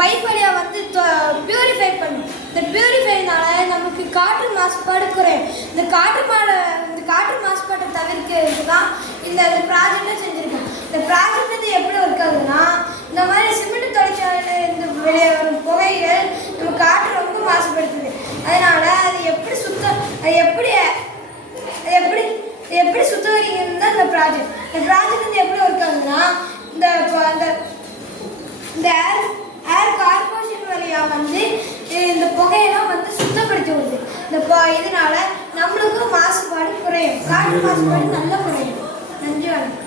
Pipe வழியாக வந்து purify பண்ணும். இந்த பியூரிஃபைனால நமக்கு காற்று மாசுபாடு குறையும். இந்த காற்று மாசுபாட்டை தவிர்க்கிறதுக்கு தான் இந்த ப்ராஜெக்டை செஞ்சுருக்கோம். இந்த ப்ராஜெக்ட் வந்து எப்படி ஒர்க் ஆகுதுன்னா, இந்த மாதிரி சிமெண்ட் தொழிற்சாலையில் இந்த வெளியே வரும் புகைகள் நம்ம காற்று ரொம்ப மாசுபடுத்துது. அதனால அது எப்படி சுத்தரிக்கிறது தான் இந்த ப்ராஜெக்ட். இந்த ப்ராஜெக்ட் வந்து எப்படி ஒர்க் ஆகுதுன்னா, இந்த ஏர் கார்பரேஷன் வழியாக வந்து இந்த புகையெல்லாம் வந்து சுத்தப்படுத்தி விடுது. இதனால நம்மளுக்கும் மாசுபாடு குறையும், காற்று மாசுபாடு நல்லா குறையும். நன்றி, வணக்கம்.